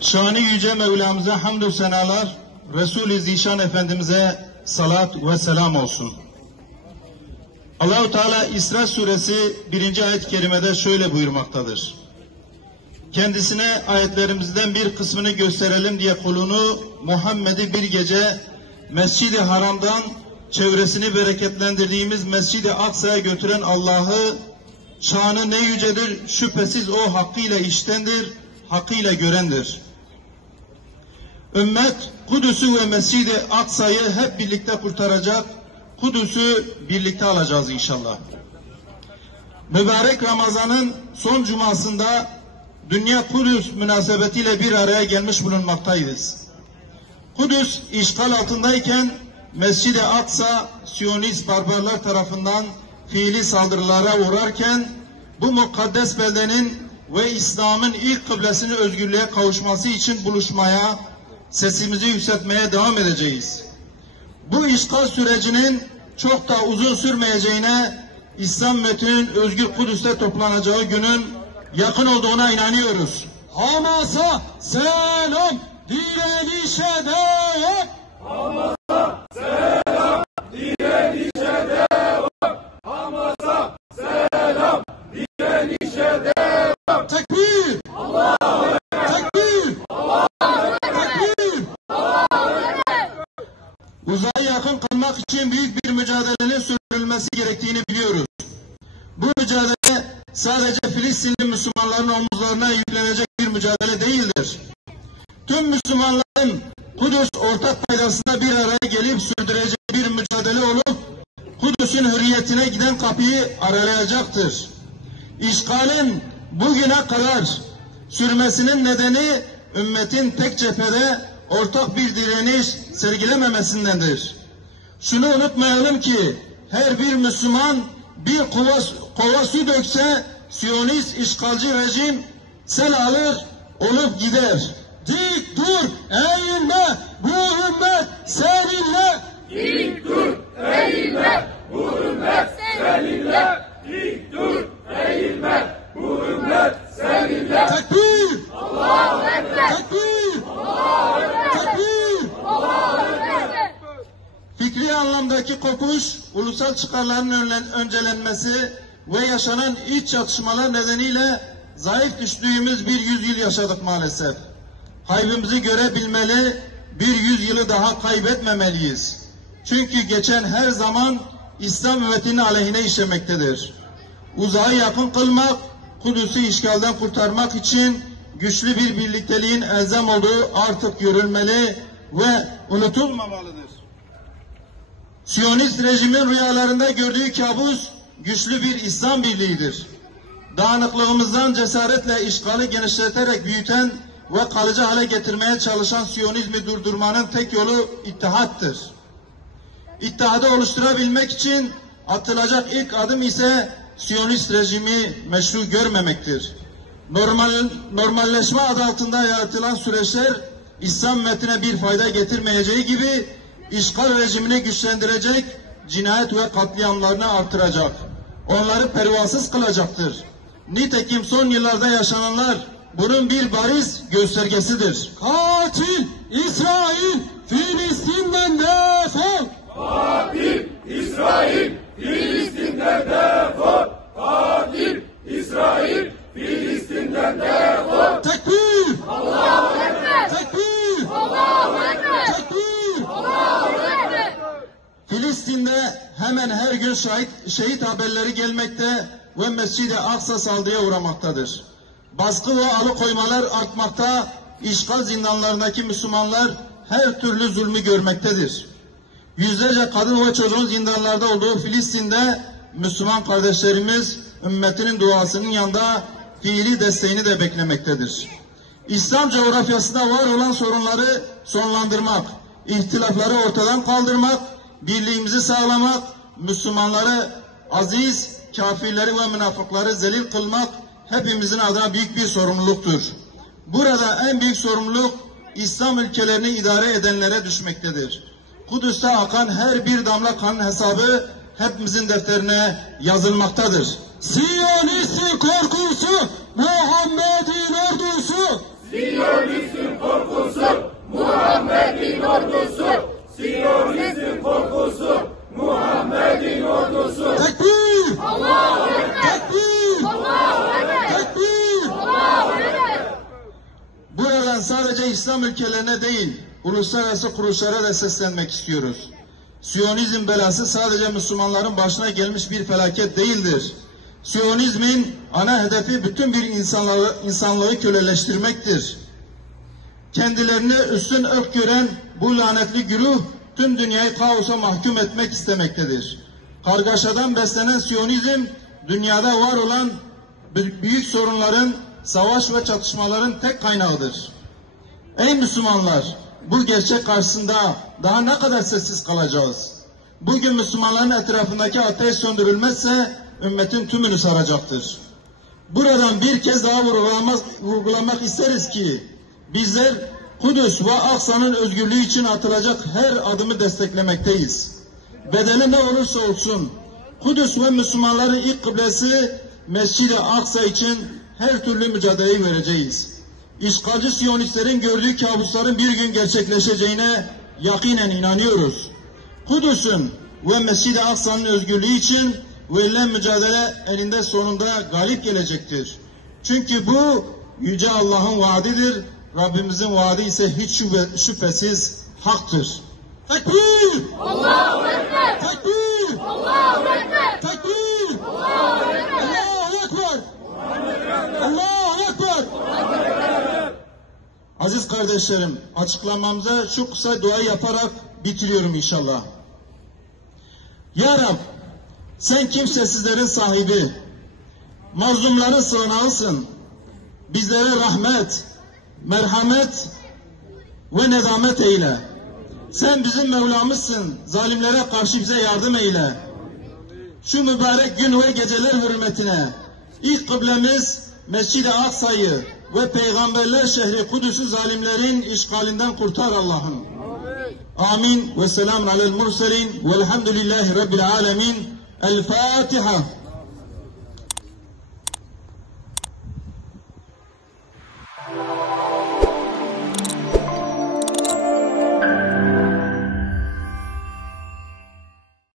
Şanı yüce Mevlamıza hamdü senalar, Resul-i Zişan Efendimiz'e salat ve selam olsun. Allah-u Teala İsra suresi 1. ayet-i kerimede şöyle buyurmaktadır. Kendisine ayetlerimizden bir kısmını gösterelim diye kulunu Muhammed'i bir gece Mescid-i Haram'dan çevresini bereketlendirdiğimiz Mescid-i Aksa'ya götüren Allah'ı, şanı ne yücedir, şüphesiz o hakkıyla iştendir, hakkıyla görendir. Ümmet Kudüs'ü ve Mescid-i Aksa'yı hep birlikte kurtaracak, Kudüs'ü birlikte alacağız inşallah. Mübarek Ramazan'ın son cumasında Dünya Kudüs münasebetiyle bir araya gelmiş bulunmaktayız. Kudüs işgal altındayken Mescid-i Aksa Siyonist barbarlar tarafından fiili saldırılara uğrarken bu mukaddes beldenin ve İslam'ın ilk kıblesini özgürlüğe kavuşması için buluşmaya, sesimizi yükseltmeye devam edeceğiz. Bu işgal sürecinin çok da uzun sürmeyeceğine, İslam ümmetinin özgür Kudüs'te toplanacağı günün yakın olduğuna inanıyoruz. Hamas'a selam, direnişe devam. Hamas'a selam, direnişe devam. Hamas'a selam, direnişe devam. Tekbir! Allahu Ekber! Tekbir! Allahu Ekber! Tekbir! Allahu Ekber! Uzaya yakın kalmak için büyük bir mücadelenin sürdürülmesi gerektiğini biliyoruz. Bu mücadele sadece Filistinli Müslümanların omuzlarına yüklenecek bir mücadele değildir. Tüm Müslümanların Kudüs ortak paydasında bir araya gelip sürdüreceği bir mücadele olup Kudüs'ün hürriyetine giden kapıyı aralayacaktır. İşgalin bugüne kadar sürmesinin nedeni ümmetin tek cephede ortak bir direniş sergilememesindendir. Şunu unutmayalım ki her bir Müslüman bir kova su dökse Siyonist işgalci rejim sel alır, olup gider. Dik dur, eğilme, bu ümmet seninle. Dik dur, eğilme, bu ümmet seninle. Dik dur, eğilme, bu ümmet seninle. Tekbir! Allahu Ekber! Tekbir! Allahu Ekber! Tekbir! Allahu Ekber! Fikri anlamdaki kopuş, ulusal çıkarların öncelenmesi ve yaşanan iç çatışmalar nedeniyle zayıf düştüğümüz bir yüzyıl yaşadık maalesef. Kaybımızı görebilmeli, bir yüzyılı daha kaybetmemeliyiz. Çünkü geçen her zaman İslam ümmetinin aleyhine işlemektedir. Uzayı yakın kılmak, Kudüs'ü işgalden kurtarmak için güçlü bir birlikteliğin elzem olduğu artık görülmeli ve unutulmamalıdır. Siyonist rejimin rüyalarında gördüğü kabus güçlü bir İslam birliğidir. Dağınıklığımızdan cesaretle işgali genişleterek büyüten ve kalıcı hale getirmeye çalışan Siyonizmi durdurmanın tek yolu ittihattır. İttihadı oluşturabilmek için atılacak ilk adım ise Siyonist rejimi meşru görmemektir. Normalleşme adı altında yaratılan süreçler İslam ümmetine bir fayda getirmeyeceği gibi işgal rejimini güçlendirecek, cinayet ve katliamlarını artıracak. Onları pervasız kılacaktır. Nitekim son yıllarda yaşananlar bunun bir bariz göstergesidir. Katil İsrail, Filistin'den defol! Katil İsrail, Filistin'den defol! Katil İsrail, Filistin'den defol! Tekbir! Allahu Ekber! Tekbir! Allahu Ekber! Tekbir! Allahu Ekber! Filistin'de hemen her gün şehit haberleri gelmekte ve Mescid-i Aksa saldırıya uğramaktadır. Baskı ve alıkoymalar artmakta, işgal zindanlarındaki Müslümanlar her türlü zulmü görmektedir. Yüzlerce kadın ve çocuğun zindanlarda olduğu Filistin'de Müslüman kardeşlerimiz ümmetinin duasının yanında fiili desteğini de beklemektedir. İslam coğrafyasında var olan sorunları sonlandırmak, ihtilafları ortadan kaldırmak, birliğimizi sağlamak, Müslümanları aziz, kafirleri ve münafıkları zelil kılmak hepimizin adına büyük bir sorumluluktur. Burada en büyük sorumluluk İslam ülkelerini idare edenlere düşmektedir. Kudüs'te akan her bir damla kanın hesabı hepimizin defterine yazılmaktadır. Siyonistin korkusu, Muhammed'in ordusu. Siyonistin sadece İslam ülkelerine değil, uluslararası kuruluşlara da seslenmek istiyoruz. Siyonizm belası sadece Müslümanların başına gelmiş bir felaket değildir. Siyonizmin ana hedefi bütün bir insanlığı köleleştirmektir. Kendilerini üstün ırk gören bu lanetli güruh tüm dünyayı kaosa mahkum etmek istemektedir. Kargaşadan beslenen Siyonizm, dünyada var olan büyük sorunların, savaş ve çatışmaların tek kaynağıdır. Ey Müslümanlar, bu gerçek karşısında daha ne kadar sessiz kalacağız? Bugün Müslümanların etrafındaki ateş söndürülmezse ümmetin tümünü saracaktır. Buradan bir kez daha vurgulamak isteriz ki bizler Kudüs ve Aksa'nın özgürlüğü için atılacak her adımı desteklemekteyiz. Bedeli ne olursa olsun Kudüs ve Müslümanların ilk kıblesi Mescid-i Aksa için her türlü mücadeleyi vereceğiz. İşgalci Siyonistlerin gördüğü kabusların bir gün gerçekleşeceğine yakinen inanıyoruz. Kudüs'ün ve Mescid-i Aksa'nın özgürlüğü için verilen mücadele eninde sonunda galip gelecektir. Çünkü bu Yüce Allah'ın vaadidir. Rabbimizin vaadi ise hiç şüphesiz haktır. Tekbir! Allahu Ekber! Tekbir! Allahu Ekber! Tekbir! Allahu Ekber! Allahu Ekber! Allahu Ekber! Aziz kardeşlerim, açıklamamıza şu kısa dua yaparak bitiriyorum inşallah. Ya Rab, sen kimsesizlerin sahibi, mazlumların sığınağısın. Bizlere rahmet, merhamet ve nedamet eyle. Sen bizim Mevlamızsın, zalimlere karşı bize yardım eyle. Şu mübarek gün ve geceler hürmetine ilk kıblemiz Mescid-i Aksa'yı ve Peygamberler şehri Kudüs'ü zalimlerin işgalinden kurtar Allah'ım. Amin ve selamun alel murselin velhamdülillahi rabbil alemin. El Fatiha.